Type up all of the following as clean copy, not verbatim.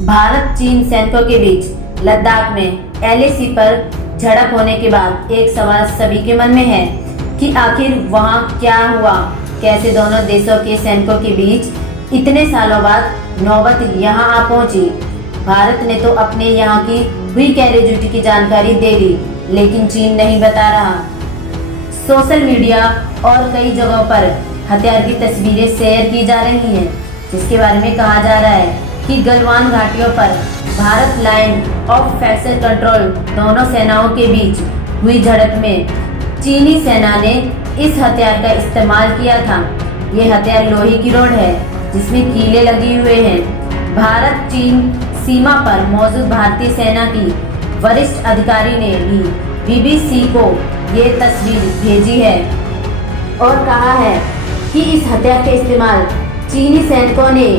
भारत चीन सैनिकों के बीच लद्दाख में एलएसी पर झड़प होने के बाद एक सवाल सभी के मन में है कि आखिर वहां क्या हुआ, कैसे दोनों देशों के सैनिकों के बीच इतने सालों बाद नौबत यहां आ पहुंची। भारत ने तो अपने यहां की हुई कैजुअलिटी की जानकारी दे दी, लेकिन चीन नहीं बता रहा। सोशल मीडिया और कई जगहों पर हथियार की तस्वीरें शेयर की जा रही हैं, जिसके बारे में कहा जा रहा है कि गलवान घाटियों पर भारत लाइन ऑफ फैक्शन कंट्रोल दोनों सेनाओं के बीच हुई झड़प में चीनी सेना ने इस हथियार का इस्तेमाल किया था। ये हथियार लोहे की रॉड है जिसमें कीले लगे हुए हैं। भारत चीन सीमा पर मौजूद भारतीय सेना की वरिष्ठ अधिकारी ने भी बीबीसी को ये तस्वीर भेजी है और कहा है कि इस हथियार का इस्तेमाल चीनी सैनिकों ने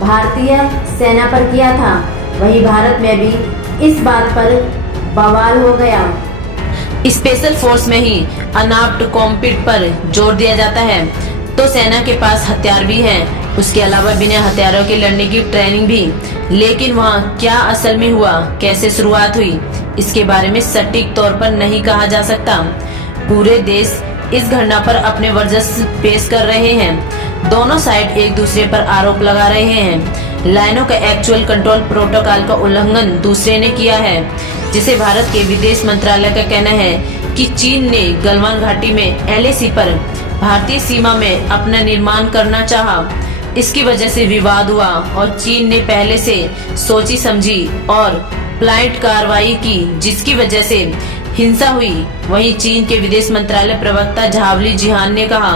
भारतीय सेना पर किया था। वहीं भारत में भी इस बात पर बवाल हो गया। स्पेशल फोर्स में ही अनआर्म्ड कॉम्बैट पर जोर दिया जाता है, तो सेना के पास हथियार भी हैं, उसके अलावा बिना हथियारों के लड़ने की ट्रेनिंग भी। लेकिन वहाँ क्या असल में हुआ, कैसे शुरुआत हुई, इसके बारे में सटीक तौर पर नहीं कहा जा सकता। पूरे देश इस घटना पर अपने वर्चस्व पेश कर रहे हैं। दोनों साइड एक दूसरे पर आरोप लगा रहे हैं। लाइनों का एक्चुअल कंट्रोल प्रोटोकॉल का उल्लंघन दूसरे ने किया है, जिसे भारत के विदेश मंत्रालय का कहना है कि चीन ने गलवान घाटी में एलएसी पर भारतीय सीमा में अपना निर्माण करना चाहा। इसकी वजह से विवाद हुआ और चीन ने पहले से सोची समझी और प्लान्ड कार्रवाई की, जिसकी वजह से हिंसा हुई। वहीं चीन के विदेश मंत्रालय प्रवक्ता झावली जिहान ने कहा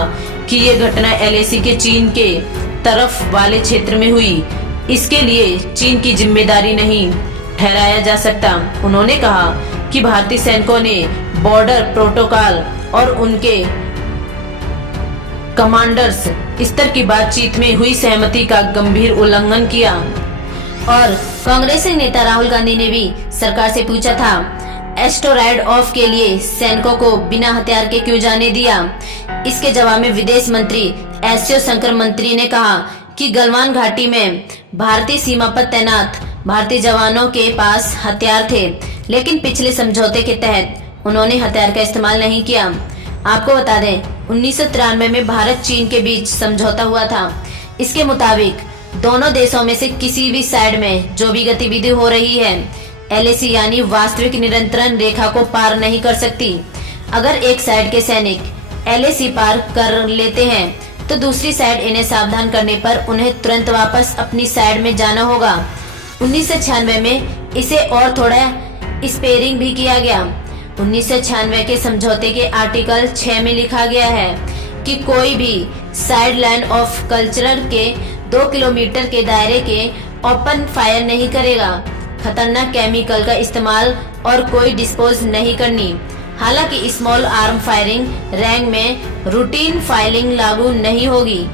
कि ये घटना एलएसी के चीन के तरफ वाले क्षेत्र में हुई, इसके लिए चीन की जिम्मेदारी नहीं ठहराया जा सकता। उन्होंने कहा कि भारतीय सैनिकों ने बॉर्डर प्रोटोकॉल और उनके कमांडर्स स्तर की बातचीत में हुई सहमति का गंभीर उल्लंघन किया। और कांग्रेसी नेता राहुल गांधी ने भी सरकार से पूछा था एस्टेरॉयड ऑफ के लिए सैनिकों को बिना हथियार के क्यों जाने दिया। इसके जवाब में विदेश मंत्री एस जयशंकर मंत्री ने कहा कि गलवान घाटी में भारतीय सीमा पर तैनात भारतीय जवानों के पास हथियार थे, लेकिन पिछले समझौते के तहत उन्होंने हथियार का इस्तेमाल नहीं किया। आपको बता दें 1993 में भारत चीन के बीच समझौता हुआ था। इसके मुताबिक दोनों देशों में से किसी भी साइड में जो भी गतिविधि हो रही है, एलएसी यानी वास्तविक नियंत्रण रेखा को पार नहीं कर सकती। अगर एक साइड के सैनिक एलएसी पार कर लेते हैं तो दूसरी साइड इन्हें सावधान करने पर उन्हें तुरंत वापस अपनी साइड में जाना होगा। 1996 में इसे और थोड़ा स्पेयरिंग भी किया गया। 1996 के समझौते के आर्टिकल 6 में लिखा गया है कि कोई भी साइड लाइन ऑफ कल्चरल के 2 किलोमीटर के दायरे के ओपन फायर नहीं करेगा, खतरनाक केमिकल का इस्तेमाल और कोई डिस्पोज नहीं करनी। हालांकि स्मॉल आर्म फायरिंग रैंक में रूटीन फायरिंग लागू नहीं होगी।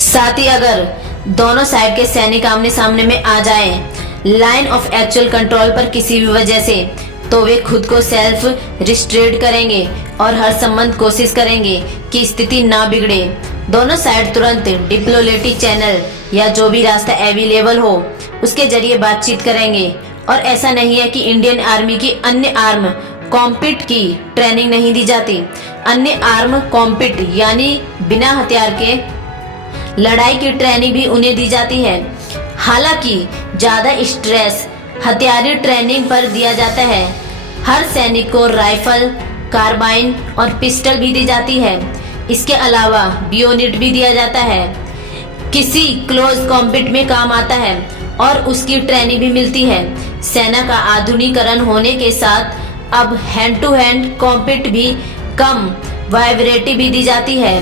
साथ ही अगर दोनों साइड के सैनिक आमने सामने में आ जाएं, लाइन ऑफ एक्चुअल कंट्रोल पर किसी भी वजह से, तो वे खुद को सेल्फ रिस्ट्रेट करेंगे और हर संबंध कोशिश करेंगे कि स्थिति ना बिगड़े। दोनों साइड तुरंत डिप्लोमेटिक चैनल या जो भी रास्ता अवेलेबल हो उसके जरिए बातचीत करेंगे। और ऐसा नहीं है कि इंडियन आर्मी की अन्य आर्म कॉम्बैट की ट्रेनिंग नहीं दी जाती। अन्य आर्म कॉम्बैट यानी बिना हथियार के लड़ाई की ट्रेनिंग भी उन्हें दी जाती है। हालांकि ज्यादा स्ट्रेस हथियारी ट्रेनिंग पर दिया जाता है। हर सैनिक को राइफल, कार्बाइन और पिस्टल भी दी जाती है। इसके अलावा बियोनिट भी दिया जाता है, किसी क्लोज कॉम्बैट में काम आता है और उसकी ट्रेनिंग भी मिलती है। सेना का आधुनिकीकरण होने के साथ अब हैंड टू हैंड कॉम्बैट भी कम वाइब्रेटिव भी दी जाती है।